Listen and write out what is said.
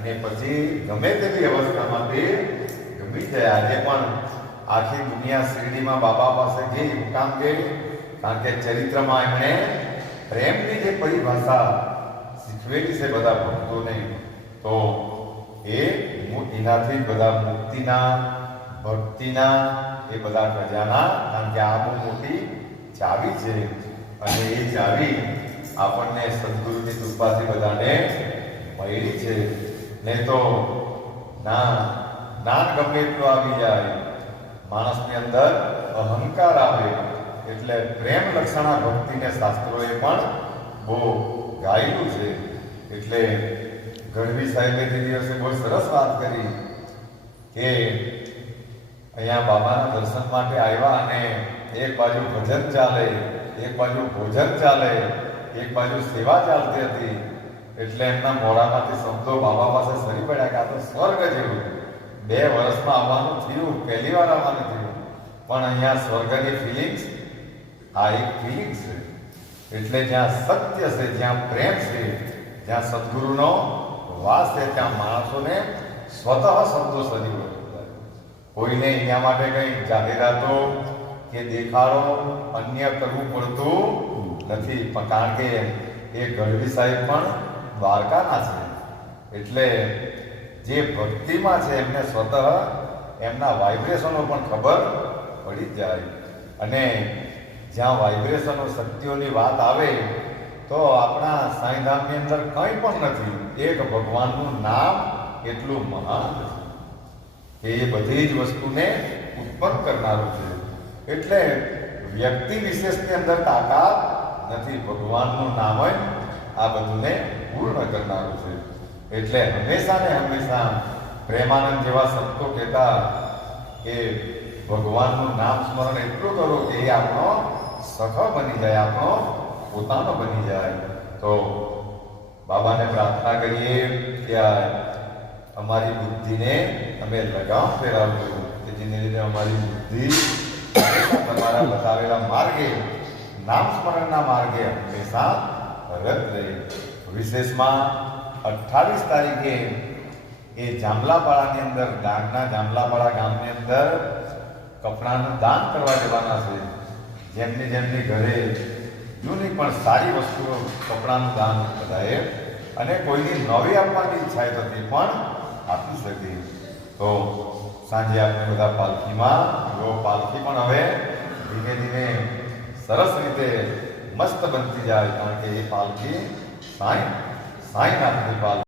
અને પછી ગમે તેવી અવસ્થામાં તે ગમી જાય. આજે પણ આખી દુનિયા શિરડીમાં બાબા પાસે ગઈ. હું કામ ગઈ? કારણ કે ચરિત્રમાં એમણે પ્રેમની જે પરિભાષા શીખવેલી છે બધા ભક્તોને, તો એનાથી બધા મુક્તિના, ભક્તિના એ બધા ખજાના, કારણ કે આ બહુ મોટી ચાવી છે. અને એ ચાવી આપણને સદગુરુની કૃપાથી બધાને મળી છે. નહીં તો જ્ઞાન ગમે એટલું આવી જાય, માણસની અંદર અહંકાર આવે. એટલે પ્રેમ લક્ષણા ભક્તિને શાસ્ત્રોએ પણ બહુ ગાયેલું છે. એટલે ગઢવી સાહેબે તે દિવસે બહુ સરસ વાત કરી કે અહીંયા બાબાના દર્શન માટે આવ્યા અને એક બાજુ ભજન ચાલે, એક બાજુ ભોજન ચાલે, એક બાજુ સેવા ચાલતી હતી. એટલે એમના મોઢામાંથી શબ્દો બાબા પાસે સરી પડ્યા કે આ તો સ્વર્ગ જેવું. 2 વર્ષમાં આવવાનું થયું, પહેલી વાર આવવાનું થયું, પણ અહીંયા સ્વર્ગની ફિલિંગ્સ, આ એક ફિલિંગ છે. એટલે જ્યાં સત્ય છે, જ્યાં પ્રેમ છે, જ્યાં સદગુરુનો વાસ છે, ત્યાં માણસોને સ્વતઃ શબ્દો સરી પડે. કોઈને એના માટે કંઈ જાહેરાતો કે દેખાડો અન્ય કરવું પડતું નથી. પણ કારણ કે એ ગઢવી સાહેબ પણ દ્વારકાના છે. એટલે જે ભક્તિમાં છે એમને સ્વતઃ એમના વાઇબ્રેશનો પણ ખબર પડી જાય. અને જ્યાં વાઇબ્રેશનો શક્તિઓની વાત આવે તો આપણા સાંઈધામની અંદર કંઈ પણ નથી. એક ભગવાનનું નામ એટલું મહાન છે કે એ બધી જ વસ્તુને ઉત્પન્ન કરનારું છે. એટલે વ્યક્તિ વિશેષની અંદર તાકાત નથી. ભગવાનનું નામ જ આ બધુંને પૂર્ણ કરનારું છે. એટલે હંમેશા ને હંમેશા પ્રેમાનંદ જેવા સંતો કહેતા કે ભગવાનનું નામ સ્મરણ એટલું કરો કે એ આપણો સખ બની જાય, આપણો પોતાનો બની જાય. તો બાબાને પ્રાર્થના કરીએ કે અમારી બુદ્ધિને તમે લગામ ફેરવજો કે જેને લીધે અમારી બુદ્ધિ તમારા બતાવેલા માર્ગે, નામ સ્મરણના માર્ગે હંમેશા રત રહે. વિશેષમાં 28 તારીખે એ જામલાપાડાની અંદર, ડાંગના જામલાપાડા ગામની અંદર કપડાનું દાન કરવા જવાના છે. જેમની ઘરે જૂની પણ સારી વસ્તુઓ, કપડાનું દાન બધાએ, અને કોઈની નવી આપવાની ઈચ્છા તો તે પણ આપી શકે. તો સાંજે આપણે બધા પાલખીમાં, જો પાલખી પણ હવે ધીમે ધીમે સરસ રીતે મસ્ત બનતી જાય. કારણ કે એ પાલખી સાંઈનાથની પાલખી